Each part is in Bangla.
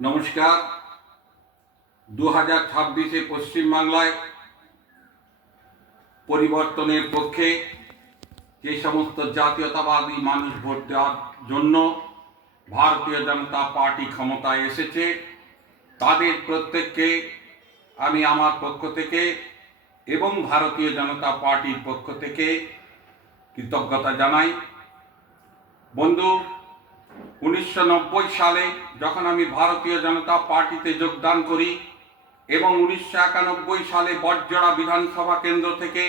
নমস্কার। 2026-এ পশ্চিমবাংলায় পরিবর্তনের পক্ষে যে সমস্ত জাতীয়তাবাদী মানুষ ভোট দেওয়ার জন্য ভারতীয় জনতা পার্টি ক্ষমতায় এসেছে, তাদের প্রত্যেককে আমি আমার পক্ষ থেকে এবং ভারতীয় জনতা পার্টির পক্ষ থেকে কৃতজ্ঞতা জানাই। বন্ধু, 1990 সালে যখন আমি ভারতীয় জনতা পার্টিতে যোগদান করি এবং 1991 সালে বটজোড়া বিধানসভা কেন্দ্র থেকে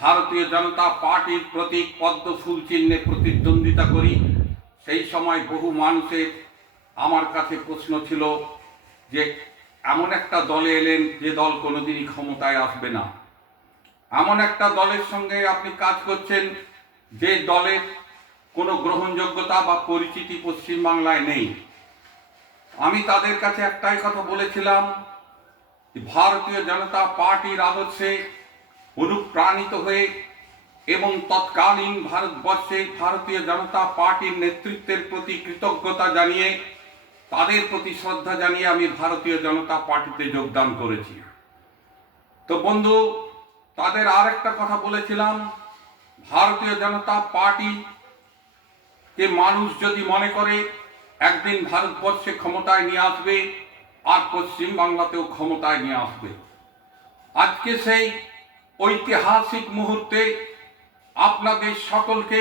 ভারতীয় জনতা পার্টির প্রতীক পদ্ম ফুল চিহ্নে প্রতিদ্বন্দ্বিতা করি, সেই সময় বহু মানুষের আমার কাছে প্রশ্ন ছিল যে এমন একটা দলে এলেন যে দল কোনোদিনই ক্ষমতায় আসবে না, এমন একটা দলের সঙ্গে আপনি কাজ করছেন যে দলের কোনো গ্রহণযোগ্যতা বা পরিচিতি পশ্চিমবাংলায় নেই। আমি তাদের কাছে একটাই কথা বলেছিলাম, ভারতীয় জনতা পার্টির আদর্শে অনুপ্রাণিত হয়ে এবং তৎকালীন ভারতবর্ষে ভারতীয় জনতা পার্টির নেতৃত্বের প্রতি কৃতজ্ঞতা জানিয়ে, তাদের প্রতি শ্রদ্ধা জানিয়ে আমি ভারতীয় জনতা পার্টিতে যোগদান করেছি। তো বন্ধু, তাদের আর একটা কথা বলেছিলাম, ভারতীয় জনতা পার্টি যে মানুষ যদি মনে করে একদিন ভারতবর্ষে ক্ষমতায় নিয়ে আসবে আর পশ্চিমবাংলাতেও ক্ষমতায় নিয়ে আসবে, আজকে সেই ঐতিহাসিক মুহূর্তে আপনাদের সকলকে,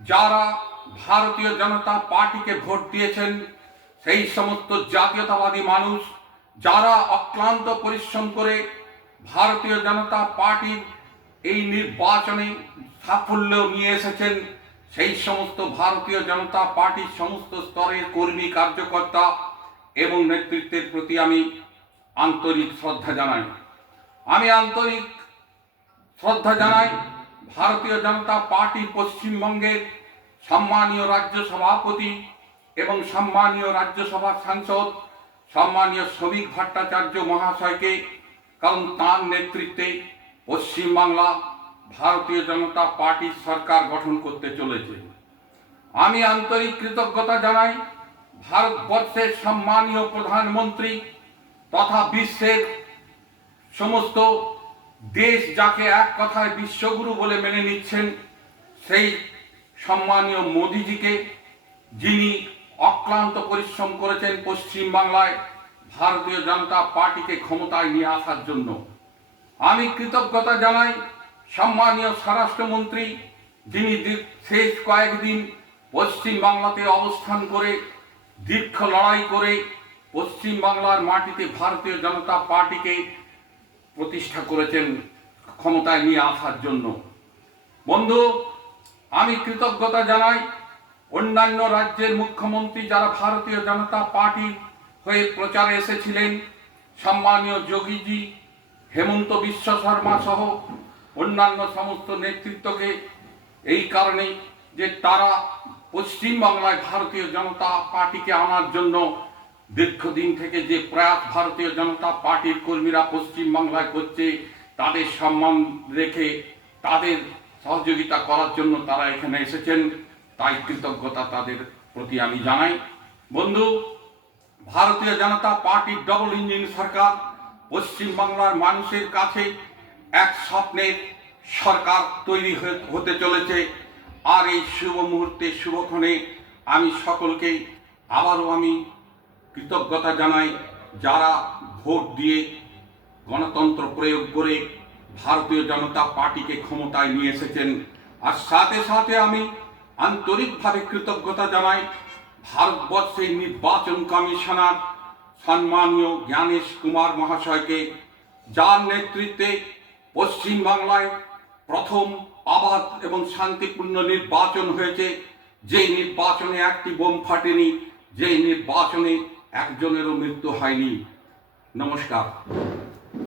যারা ভারতীয় জনতা পার্টিকে ভোট দিয়েছেন, সেই সমস্ত জাতীয়তাবাদী মানুষ যারা অক্লান্ত পরিশ্রম করে ভারতীয় জনতা পার্টির এই নির্বাচনে সাফল্য নিয়ে এসেছেন, সেই সমস্ত ভারতীয় জনতা পার্টির সমস্ত স্তরের কর্মী, কার্যকর্তা এবং নেতৃত্বের প্রতি আমি আন্তরিক শ্রদ্ধা জানাই। আমি আন্তরিক শ্রদ্ধা জানাই ভারতীয় জনতা পার্টি পশ্চিমবঙ্গের সম্মানীয় রাজ্য সভাপতি এবং সম্মানীয় রাজ্যসভার সাংসদ সম্মানীয় শ্রমিক ভট্টাচার্য মহাশয়কে, কারণ তাঁর নেতৃত্বে পশ্চিমবাংলা ভারতীয় জনতা পার্টির সরকার গঠন করতে চলেছে। আমি আন্তরিক কৃতজ্ঞতা জানাই ভারতবর্ষের সম্মানীয় প্রধানমন্ত্রী তথা বিশ্বের সমস্ত দেশ যাকে এক কথায় বিশ্বগুরু বলে মেনে নিচ্ছেন, সেই সম্মানীয় মোদিজিকে, যিনি অক্লান্ত পরিশ্রম করেছেন পশ্চিমবাংলায় ভারতীয় জনতা পার্টিকে ক্ষমতায় নিয়ে আসার জন্য। আমি কৃতজ্ঞতা জানাই সম্মানীয় স্বরাষ্ট্রমন্ত্রী, যিনি শেষ কয়েকদিন পশ্চিমবাংলাতে অবস্থান করে দীর্ঘ লড়াই করে পশ্চিমবাংলার মাটিতে ভারতীয় জনতা পার্টিকে প্রতিষ্ঠা করেছেন ক্ষমতায় নিয়ে আসার জন্য। বন্ধু, আমি কৃতজ্ঞতা জানাই অন্যান্য রাজ্যের মুখ্যমন্ত্রী যারা ভারতীয় জনতা পার্টির হয়ে প্রচারে এসেছিলেন, সম্মানীয় যোগীজি, হেমন্ত বিশ্ব শর্মা সহ অন্যান্য সমস্ত নেতৃত্বকে, এই কারণে যে তারা পশ্চিমবাংলায় ভারতীয় জনতা পার্টিকে আনার জন্য দীর্ঘদিন থেকে যে প্রয়াস ভারতীয় জনতা পার্টির কর্মীরা পশ্চিমবাংলায় করছে, তাদের সম্মান রেখে তাদের সহযোগিতা করার জন্য তারা এখানে এসেছেন, তাই কৃতজ্ঞতা তাদের প্রতি আমি জানাই। বন্ধু, ভারতীয় জনতা পার্টির ডবল ইঞ্জিন সরকার পশ্চিমবাংলার মানুষের কাছে এক স্বপ্নের সরকার তৈরি হতে চলেছে। আর এই শুভ মুহূর্তে, শুভক্ষণে আমি সকলকে আবারও আমি কৃতজ্ঞতা জানাই, যারা ভোট দিয়ে গণতন্ত্র প্রয়োগ করে ভারতীয় জনতা পার্টিকে ক্ষমতায় নিয়ে এসেছেন। আর সাথে সাথে আমি আন্তরিকভাবে কৃতজ্ঞতা জানাই ভারতবর্ষের নির্বাচন কমিশনার সম্মানীয় জ্ঞানেশ কুমার মহাশয়কে, যার নেতৃত্বে পশ্চিমবাংলায় প্রথম অবাধ এবং শান্তিপূর্ণ নির্বাচন হয়েছে, যে নির্বাচনে একটি বোম ফাটেনি, যে নির্বাচনে একজনেরও মৃত্যু হয়নি। নমস্কার।